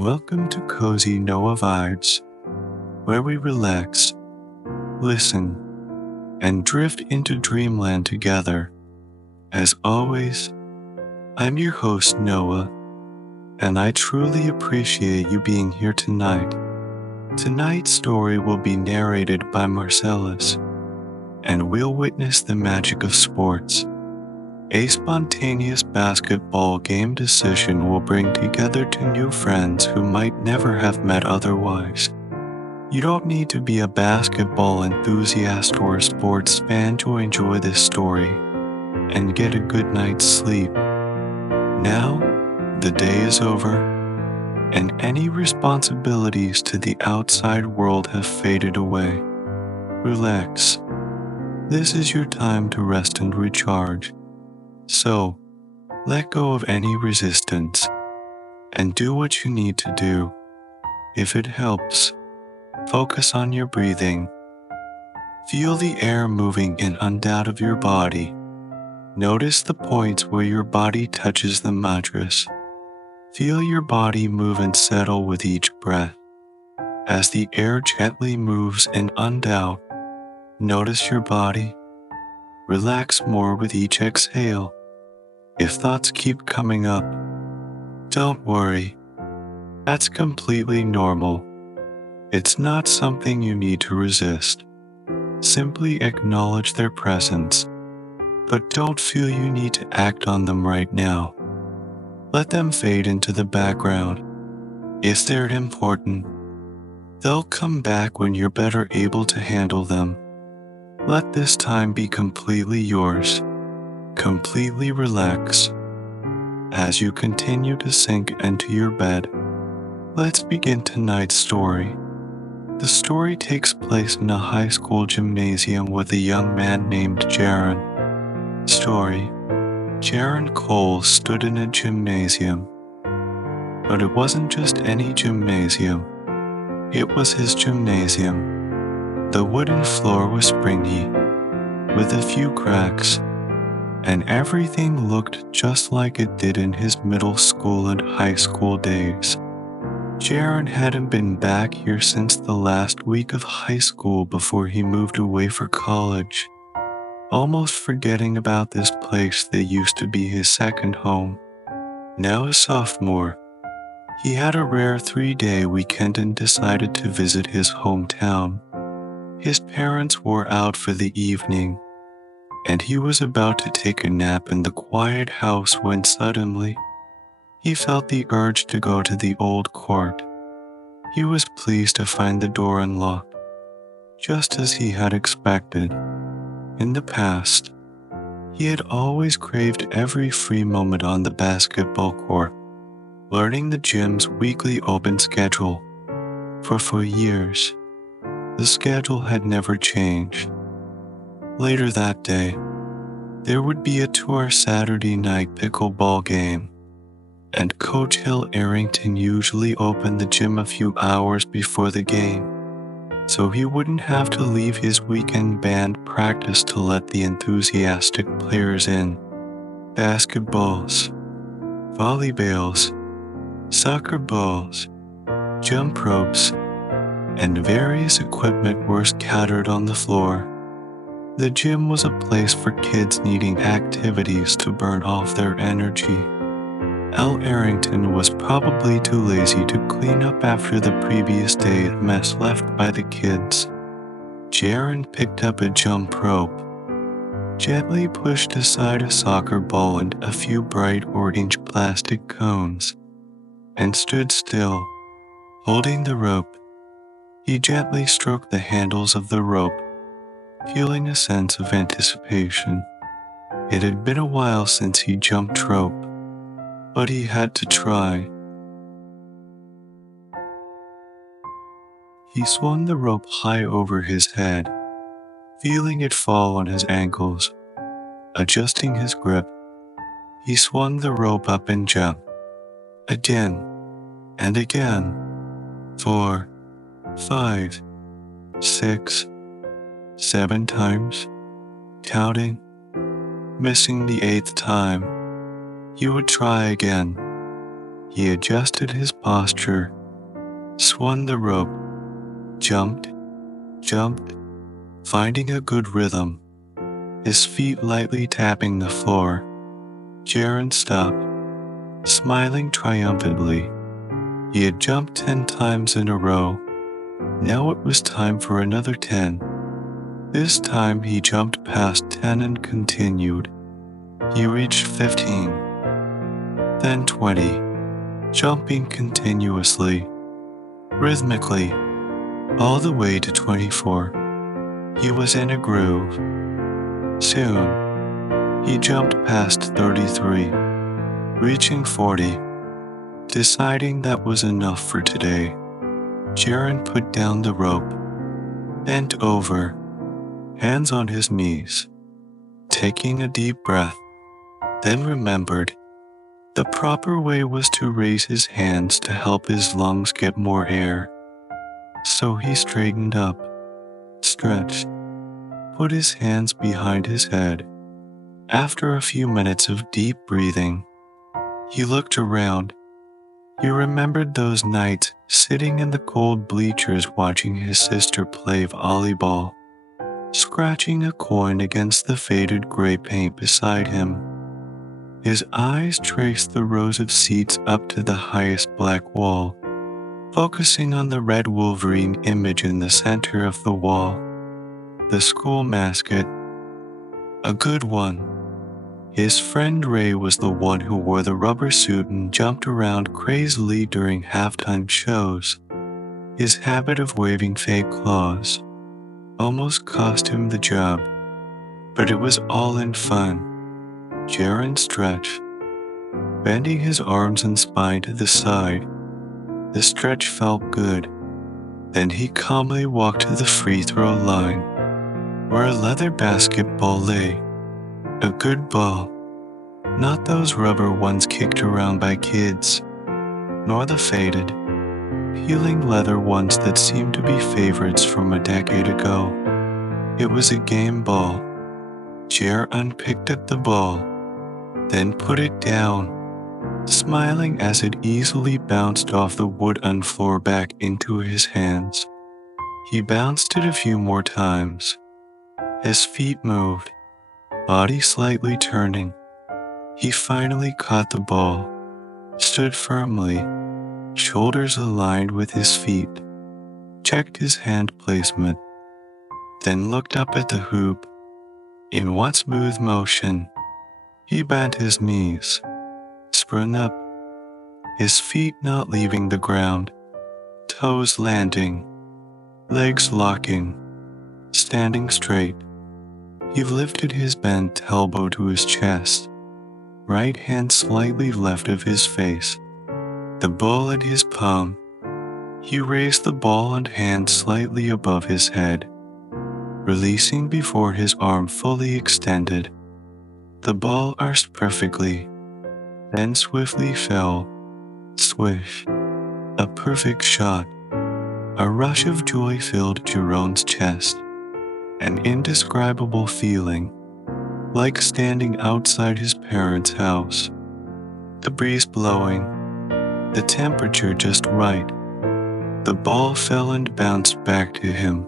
Welcome to Cozy Noah Vibes, where we relax, listen, and drift into dreamland together. As always, I'm your host Noah, and I truly appreciate you being here tonight. Tonight's story will be narrated by Marcellus, and we'll witness the magic of sports. A spontaneous basketball game decision will bring together two new friends who might never have met otherwise. You don't need to be a basketball enthusiast or a sports fan to enjoy this story and get a good night's sleep. Now, the day is over, and any responsibilities to the outside world have faded away. Relax. This is your time to rest and recharge. So, let go of any resistance and do what you need to do. If it helps, focus on your breathing. Feel the air moving in and out of your body. Notice the points where your body touches the mattress. Feel your body move and settle with each breath. As the air gently moves in and out, notice your body. Relax more with each exhale. If thoughts keep coming up, don't worry. That's completely normal. It's not something you need to resist. Simply acknowledge their presence, but don't feel you need to act on them right now. Let them fade into the background. If they're important, they'll come back when you're better able to handle them. Let this time be completely yours. Completely relax. As you continue to sink into your bed, let's begin tonight's story. The story takes place in a high school gymnasium with a young man named Jaron. Story: Jaron Cole stood in a gymnasium. But it wasn't just any gymnasium. It was his gymnasium. The wooden floor was springy, with a few cracks, and everything looked just like it did in his middle school and high school days. Jaron hadn't been back here since the last week of high school before he moved away for college, almost forgetting about this place that used to be his second home. Now a sophomore, he had a rare 3-day weekend and decided to visit his hometown. His parents were out for the evening, and he was about to take a nap in the quiet house when suddenly, he felt the urge to go to the old court. He was pleased to find the door unlocked, just as he had expected. In the past, he had always craved every free moment on the basketball court, learning the gym's weekly open schedule. For years, the schedule had never changed. Later that day, there would be a 2-hour Saturday night pickleball game, and Coach Hill Arrington usually opened the gym a few hours before the game, so he wouldn't have to leave his weekend band practice to let the enthusiastic players in. Basketballs, volleyballs, soccer balls, jump ropes, and various equipment were scattered on the floor. The gym was a place for kids needing activities to burn off their energy. Al Arrington was probably too lazy to clean up after the previous day's mess left by the kids. Jaron picked up a jump rope, gently pushed aside a soccer ball and a few bright orange plastic cones, and stood still, holding the rope. He gently stroked the handles of the rope, feeling a sense of anticipation. It had been a while since he jumped rope, but he had to try. He swung the rope high over his head, feeling it fall on his ankles. Adjusting his grip, he swung the rope up and jumped. Again and again. 4, 5, 6, 7 times, counting, missing the 8th time. He would try again. He adjusted his posture, swung the rope, jumped, jumped, finding a good rhythm, his feet lightly tapping the floor. Jaron stopped, smiling triumphantly. He had jumped 10 times in a row. Now it was time for another 10. This time he jumped past 10 and continued. He reached 15, then 20, jumping continuously, rhythmically, all the way to 24. He was in a groove. Soon, he jumped past 33, reaching 40. Deciding that was enough for today, Jaron put down the rope, bent over, hands on his knees, taking a deep breath, then remembered the proper way was to raise his hands to help his lungs get more air. So he straightened up, stretched, put his hands behind his head. After a few minutes of deep breathing, he looked around. He remembered those nights sitting in the cold bleachers watching his sister play volleyball, scratching a coin against the faded gray paint beside him. His eyes traced the rows of seats up to the highest black wall, focusing on the red Wolverine image in the center of the wall. The school mascot. A good one. His friend Ray was the one who wore the rubber suit and jumped around crazily during halftime shows. His habit of waving fake claws almost cost him the job, but it was all in fun. Jaron stretched, bending his arms and spine to the side. The stretch felt good. Then he calmly walked to the free throw line, where a leather basketball lay. A good ball, not those rubber ones kicked around by kids, nor the faded, peeling leather ones that seemed to be favorites from a decade ago. It was a game ball. Jaron picked up the ball, then put it down, smiling as it easily bounced off the wooden floor back into his hands. He bounced it a few more times. His feet moved, body slightly turning. He finally caught the ball, stood firmly, shoulders aligned with his feet, checked his hand placement, then looked up at the hoop. In one smooth motion, he bent his knees, sprung up, his feet not leaving the ground, toes landing, legs locking, standing straight. He lifted his bent elbow to his chest, right hand slightly left of his face, the ball in his palm. He raised the ball and hand slightly above his head, releasing before his arm fully extended. The ball arched perfectly, then swiftly fell. Swish. A perfect shot. A rush of joy filled Jerome's chest. An indescribable feeling, like standing outside his parents' house. The breeze blowing, the temperature just right. The ball fell and bounced back to him,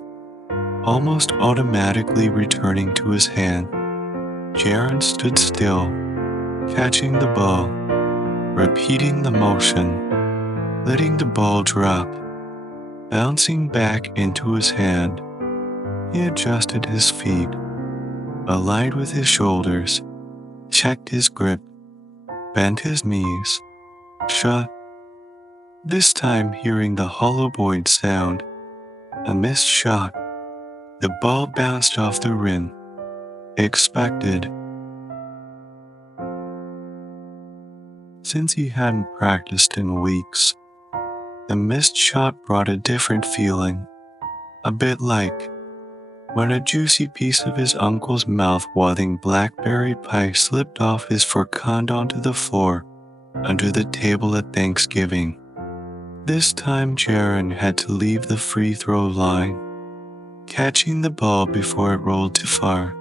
almost automatically returning to his hand. Jaron stood still, catching the ball, repeating the motion, letting the ball drop, bouncing back into his hand. He adjusted his feet, aligned with his shoulders, checked his grip, bent his knees, shut. This time hearing the hollow void sound, a missed shot. The ball bounced off the rim. Expected. Since he hadn't practiced in weeks, the missed shot brought a different feeling, a bit like when a juicy piece of his uncle's mouth-watering blackberry pie slipped off his forkand onto the floor under the table at Thanksgiving. This time Jaron had to leave the free throw line, catching the ball before it rolled too far,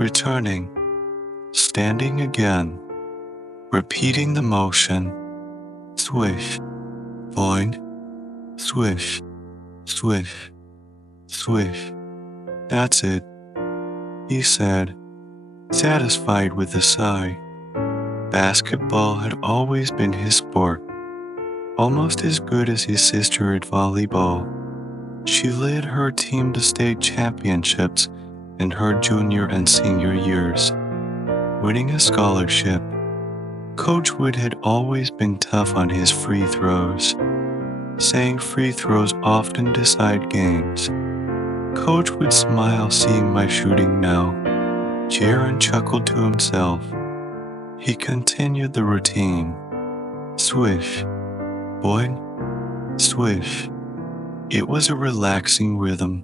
returning, standing again, repeating the motion, Swish, boing, swish, swish, swish. That's it, he said, satisfied with a sigh. Basketball had always been his sport, almost as good as his sister at volleyball. She led her team to state championships in her junior and senior years, winning a scholarship. Coach Wood had always been tough on his free throws, saying free throws often decide games. Coach would smile seeing my shooting now. Jaron chuckled to himself. He continued the routine. Swish, boing, swish. It was a relaxing rhythm,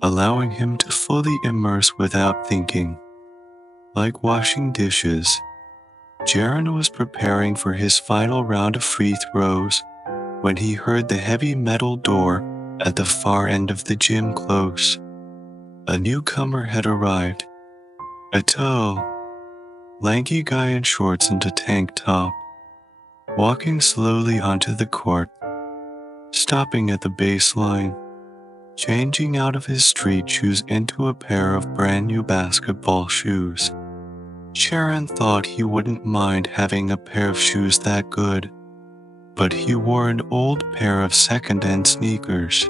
allowing him to fully immerse without thinking. Like washing dishes, Jaron was preparing for his final round of free throws when he heard the heavy metal door at the far end of the gym close. A newcomer had arrived. A tall, lanky guy in shorts and a tank top, walking slowly onto the court, stopping at the baseline, changing out of his street shoes into a pair of brand new basketball shoes. Sharon thought he wouldn't mind having a pair of shoes that good, but he wore an old pair of second-hand sneakers.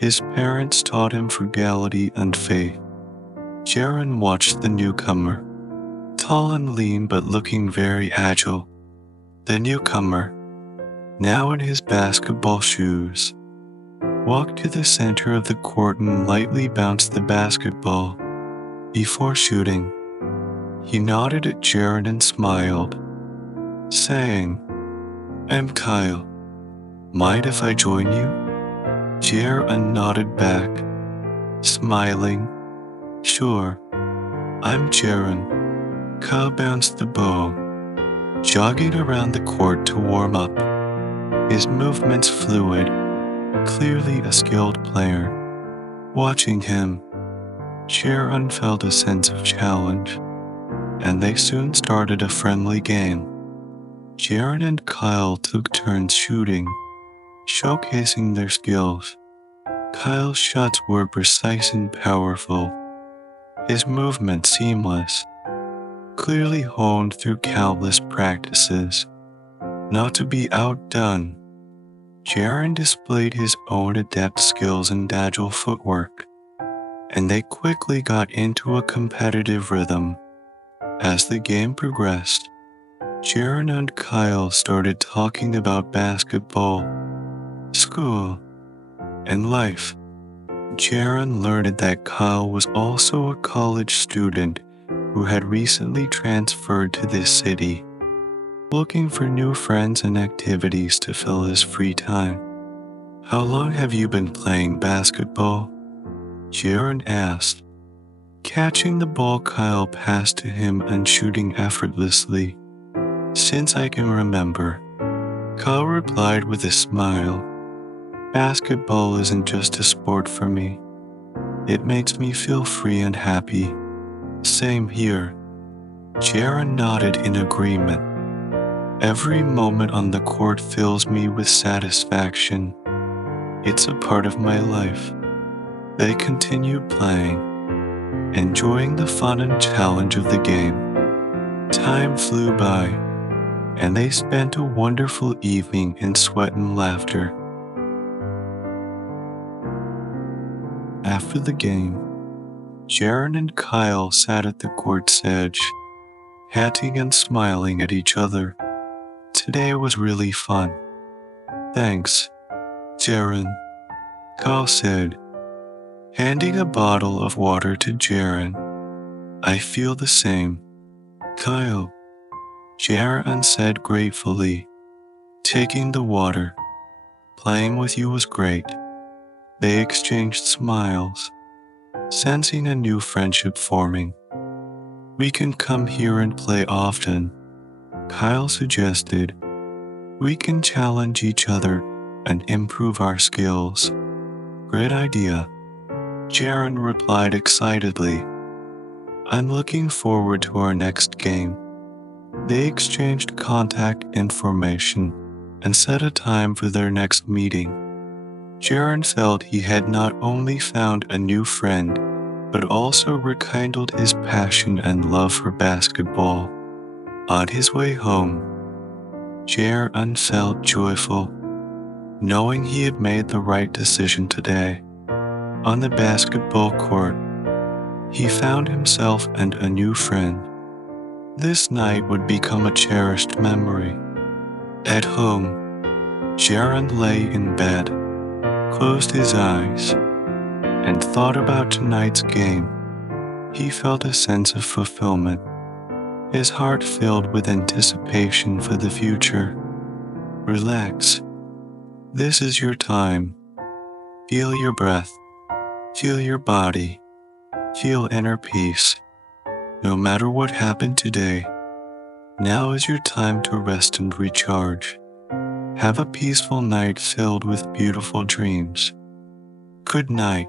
His parents taught him frugality and faith. Jaron watched the newcomer, tall and lean but looking very agile. The newcomer, now in his basketball shoes, walked to the center of the court and lightly bounced the basketball. Before shooting, he nodded at Jaron and smiled, saying, "I'm Kyle. Mind if I join you?" Jaron nodded back, smiling. "Sure, I'm Jaron." Kyle bounced the ball, jogging around the court to warm up, his movements fluid, clearly a skilled player. Watching him, Jaron felt a sense of challenge, and they soon started a friendly game. Jaron and Kyle took turns shooting, showcasing their skills. Kyle's shots were precise and powerful, his movement seamless, clearly honed through countless practices. Not to be outdone, Jaron displayed his own adept skills and agile footwork, and they quickly got into a competitive rhythm. As the game progressed, Jaron and Kyle started talking about basketball, school, and life. Jaron learned that Kyle was also a college student who had recently transferred to this city, looking for new friends and activities to fill his free time. "How long have you been playing basketball?" Jaron asked, catching the ball Kyle passed to him and shooting effortlessly. "Since I can remember," Kyle replied with a smile. "Basketball isn't just a sport for me. It makes me feel free and happy." "Same here." Jaron nodded in agreement. "Every moment on the court fills me with satisfaction. It's a part of my life." They continued playing, enjoying the fun and challenge of the game. Time flew by, and they spent a wonderful evening in sweat and laughter. After the game, Jaron and Kyle sat at the court's edge, chatting and smiling at each other. "Today was really fun." "Thanks, Jaron," Kyle said, handing a bottle of water to Jaron. "I feel the same, Kyle," Jaron said gratefully, taking the water. "Playing with you was great." They exchanged smiles, sensing a new friendship forming. "We can come here and play often," Kyle suggested. "We can challenge each other and improve our skills." "Great idea," Jaron replied excitedly. "I'm looking forward to our next game." They exchanged contact information, and set a time for their next meeting. Jaron felt he had not only found a new friend, but also rekindled his passion and love for basketball. On his way home, Jaron felt joyful, knowing he had made the right decision today. On the basketball court, he found himself and a new friend. This night would become a cherished memory. At home, Jaron lay in bed, closed his eyes, and thought about tonight's game. He felt a sense of fulfillment, his heart filled with anticipation for the future. Relax. This is your time. Feel your breath. Feel your body. Feel inner peace. No matter what happened today, now is your time to rest and recharge. Have a peaceful night filled with beautiful dreams. Good night.